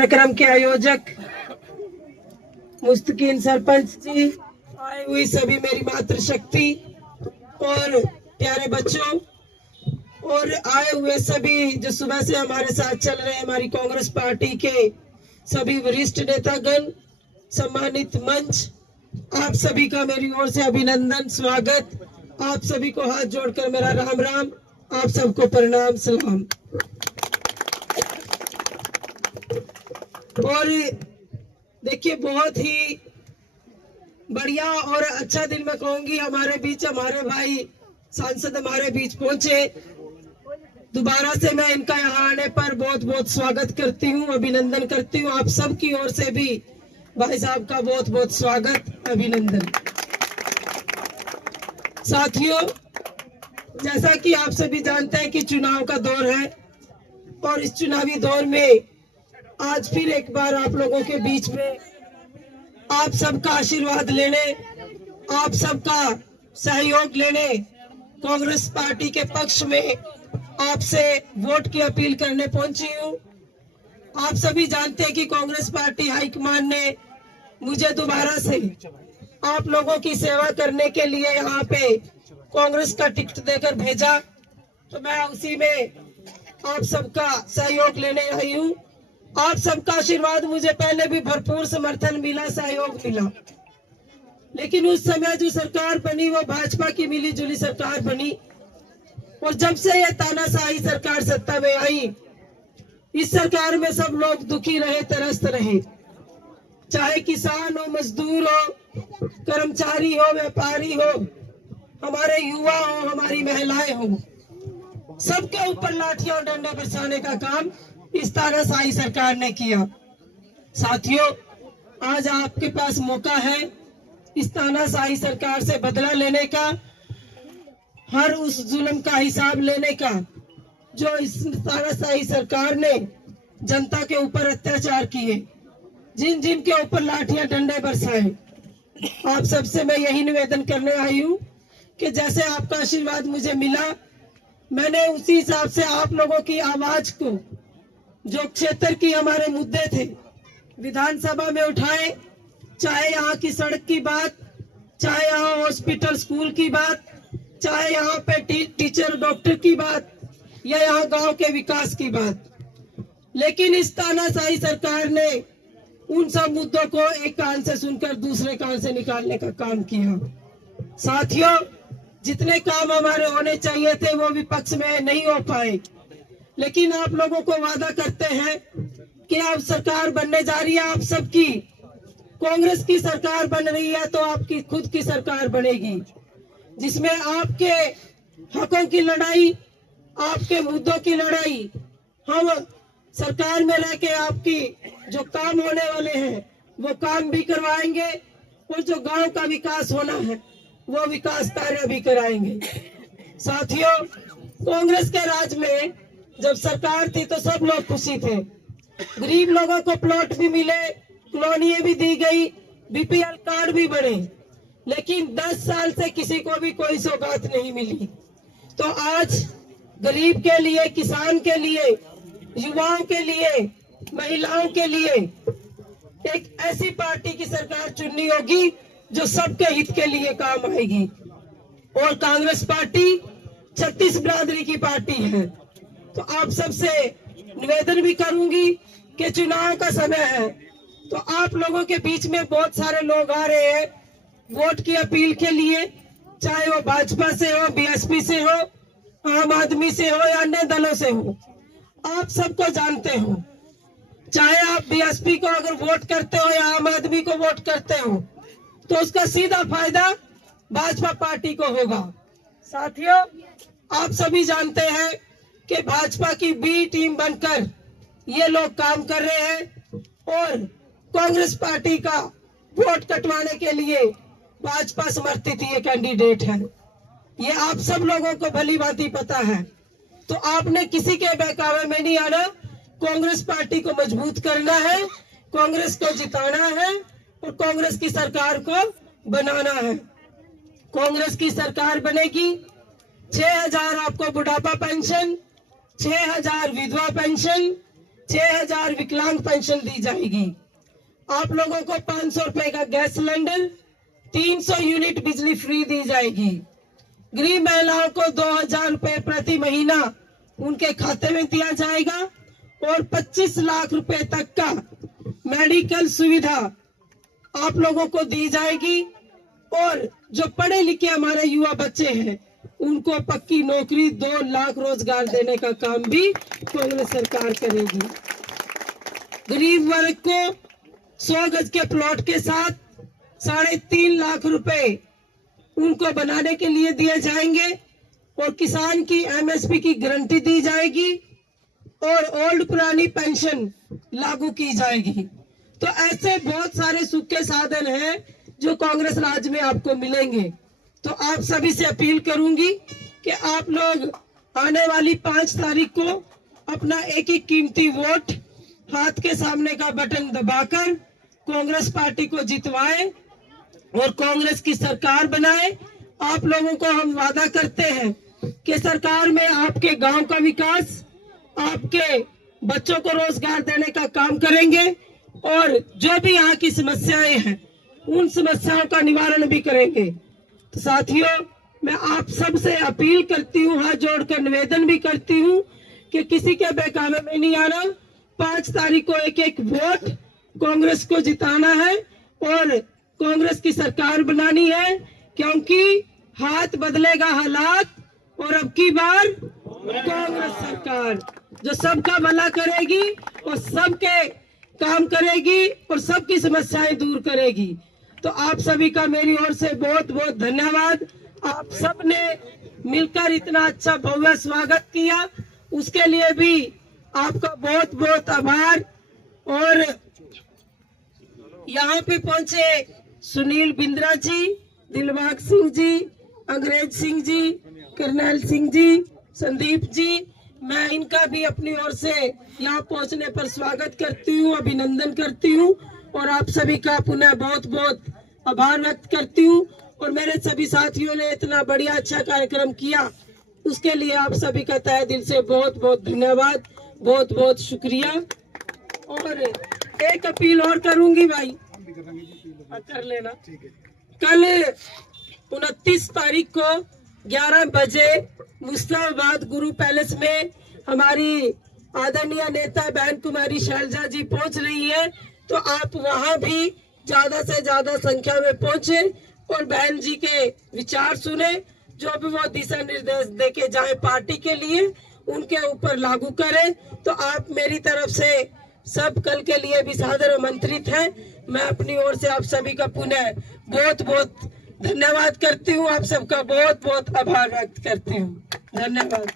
कार्यक्रम के आयोजक मुस्तकीन सरपंच जी, आए हुई सभी मेरी मातृशक्ति और प्यारे बच्चों और आए हुए सभी जो सुबह से हमारे साथ चल रहे हैं, हमारी कांग्रेस पार्टी के सभी वरिष्ठ नेतागण, सम्मानित मंच, आप सभी का मेरी ओर से अभिनंदन, स्वागत। आप सभी को हाथ जोड़कर मेरा राम राम, आप सबको प्रणाम सलाम। और देखिए, बहुत ही बढ़िया और अच्छा दिन मैं कहूंगी, हमारे बीच हमारे भाई सांसद हमारे बीच पहुंचे। दोबारा से मैं इनका यहाँ आने पर बहुत बहुत स्वागत करती हूँ, अभिनंदन करती हूँ। आप सबकी ओर से भी भाई साहब का बहुत बहुत स्वागत, अभिनंदन। साथियों, जैसा कि आप सभी जानते हैं कि चुनाव का दौर है और इस चुनावी दौर में आज फिर एक बार आप लोगों के बीच में आप सबका आशीर्वाद लेने, आप सबका सहयोग लेने, कांग्रेस पार्टी के पक्ष में आपसे वोट की अपील करने पहुंची हूं। आप सभी जानते हैं कि कांग्रेस पार्टी हाईकमान ने मुझे दोबारा से आप लोगों की सेवा करने के लिए यहाँ पे कांग्रेस का टिकट देकर भेजा, तो मैं उसी में आप सबका सहयोग लेने आई हूँ। आप सबका आशीर्वाद मुझे पहले भी भरपूर समर्थन मिला, सहयोग मिला, लेकिन उस समय जो सरकार बनी वो भाजपा की मिली जुली सरकार बनी। और जब से ये तानाशाही सरकार सत्ता में आई, इस सरकार में सब लोग दुखी रहे, त्रस्त रहे, चाहे किसान हो, मजदूर हो, कर्मचारी हो, व्यापारी हो, हमारे युवा हो, हमारी महिलाएं हो, सबके ऊपर लाठियां और डंडे बरसाने का काम इस तानाशाही सरकार ने किया। साथियों, आज आपके पास मौका है इस तानाशाही सरकार से बदला लेने का, हर उस जुल्म का हिसाब लेने का जो इस तानाशाही सरकार ने जनता के ऊपर अत्याचार किए, जिन जिन के ऊपर लाठियां डंडे बरसाए। आप सबसे मैं यही निवेदन करने आई हूँ कि जैसे आपका आशीर्वाद मुझे मिला, मैंने उसी हिसाब से आप लोगों की आवाज को, जो क्षेत्र की हमारे मुद्दे थे, विधानसभा में उठाए, चाहे यहाँ की सड़क की बात, चाहे यहाँ हॉस्पिटल स्कूल की बात, चाहे यहाँ पे टीचर डॉक्टर की बात, या यहाँ गांव के विकास की बात। लेकिन इस तानाशाही सरकार ने उन सब मुद्दों को एक कान से सुनकर दूसरे कान से निकालने का काम किया। साथियों, जितने काम हमारे होने चाहिए थे वो विपक्ष में नहीं हो पाए, लेकिन आप लोगों को वादा करते हैं कि अब सरकार बनने जा रही है आप सबकी, कांग्रेस की सरकार बन रही है, तो आपकी खुद की सरकार बनेगी, जिसमें आपके हकों की लड़ाई, आपके मुद्दों की लड़ाई हम सरकार में रह के आपकी जो काम होने वाले हैं वो काम भी करवाएंगे, और जो गांव का विकास होना है वो विकास कार्य भी कराएंगे। साथियों, कांग्रेस के राज में जब सरकार थी तो सब लोग खुशी थे, गरीब लोगों को प्लॉट भी मिले, कॉलोनियां भी दी गई, बीपीएल कार्ड भी बने, लेकिन 10 साल से किसी को भी कोई सौगात नहीं मिली। तो आज गरीब के लिए, किसान के लिए, युवाओं के लिए, महिलाओं के लिए एक ऐसी पार्टी की सरकार चुननी होगी जो सबके हित के लिए काम आएगी। और कांग्रेस पार्टी 36 बिरादरी की पार्टी है, तो आप सबसे निवेदन भी करूंगी कि चुनाव का समय है, तो आप लोगों के बीच में बहुत सारे लोग आ रहे हैं वोट की अपील के लिए, चाहे वो भाजपा से हो, बीएसपी से हो, आम आदमी से हो या अन्य दलों से हो। आप सबको जानते हो, चाहे आप बीएसपी को अगर वोट करते हो या आम आदमी को वोट करते हो, तो उसका सीधा फायदा भाजपा पार्टी को होगा। साथियों, आप सभी जानते हैं कि भाजपा की बी टीम बनकर ये लोग काम कर रहे हैं और कांग्रेस पार्टी का वोट कटवाने के लिए भाजपा समर्थित ये कैंडिडेट है। ये आप सब लोगों को भली भांति पता है, तो आपने किसी के बहकावे में नहीं आना, कांग्रेस पार्टी को मजबूत करना है, कांग्रेस को जिताना है और कांग्रेस की सरकार को बनाना है। कांग्रेस की सरकार बनेगी, 6,000 आपको बुढ़ापा पेंशन, 6,000 विधवा पेंशन, 6,000 विकलांग पेंशन दी जाएगी। आप लोगों को 500 रुपए का गैस सिलेंडर, 300 यूनिट बिजली फ्री दी जाएगी। गरीब महिलाओं को 2,000 रुपए प्रति महीना उनके खाते में दिया जाएगा और 25 लाख रुपए तक का मेडिकल सुविधा आप लोगों को दी जाएगी। और जो पढ़े लिखे हमारे युवा बच्चे हैं उनको पक्की नौकरी, 2 लाख रोजगार देने का काम भी कांग्रेस सरकार करेगी। गरीब वर्ग को 100 गज के प्लॉट के साथ 3.5 लाख रुपए उनको बनाने के लिए दिए जाएंगे और किसान की एमएसपी की गारंटी दी जाएगी और ओल्ड पुरानी पेंशन लागू की जाएगी। तो ऐसे बहुत सारे सुख के साधन हैं जो कांग्रेस राज में आपको मिलेंगे। तो आप सभी से अपील करूंगी कि आप लोग आने वाली 5 तारीख को अपना एक कीमती वोट हाथ के सामने का बटन दबाकर कांग्रेस पार्टी को जितवाएं और कांग्रेस की सरकार बनाए। आप लोगों को हम वादा करते हैं कि सरकार में आपके गांव का विकास, आपके बच्चों को रोजगार देने का काम करेंगे और जो भी यहाँ की समस्याएं हैं उन समस्याओं का निवारण भी करेंगे। तो साथियों, मैं आप सब से अपील करती हूँ, हाथ जोड़कर निवेदन भी करती हूँ कि किसी के बहकावे में नहीं आना। 5 तारीख को एक वोट कांग्रेस को जिताना है और कांग्रेस की सरकार बनानी है, क्योंकि हाथ बदलेगा हालात और अब की बार कांग्रेस सरकार जो सबका भला करेगी और सबके काम करेगी और सबकी समस्याएं दूर करेगी। तो आप सभी का मेरी ओर से बहुत बहुत धन्यवाद। आप सब ने मिलकर इतना अच्छा भव्य स्वागत किया, उसके लिए भी आपका बहुत बहुत आभार। और यहाँ पे पहुंचे सुनील बिंद्रा जी, दिलबाग सिंह जी, अंग्रेज सिंह जी, करनैल सिंह जी, संदीप जी, मैं इनका भी अपनी ओर से यहाँ पहुंचने पर स्वागत करती हूँ, अभिनंदन करती हूँ और आप सभी का पुनः बहुत बहुत आभार व्यक्त करती हूँ। और मेरे सभी साथियों ने इतना बढ़िया अच्छा कार्यक्रम किया, उसके लिए आप सभी का तहे दिल से बहुत बहुत धन्यवाद, बहुत बहुत शुक्रिया। और एक अपील और करूंगी भाई, कर लेना। कल 29 तारीख को 11 बजे मुस्ताबाद गुरु पैलेस में हमारी आदरणीय नेता बहन कुमारी शैलजा जी पहुंच रही है, तो आप वहां भी ज्यादा से ज्यादा संख्या में पहुंचे और बहन जी के विचार सुने, जो भी वो दिशा निर्देश देके जाए पार्टी के लिए उनके ऊपर लागू करें। तो आप मेरी तरफ से सब कल के लिए भी सादर आमंत्रित हैं। मैं अपनी ओर से आप सभी का पुनः बहुत बहुत धन्यवाद करती हूँ, आप सबका बहुत बहुत आभार व्यक्त करती हूँ। धन्यवाद।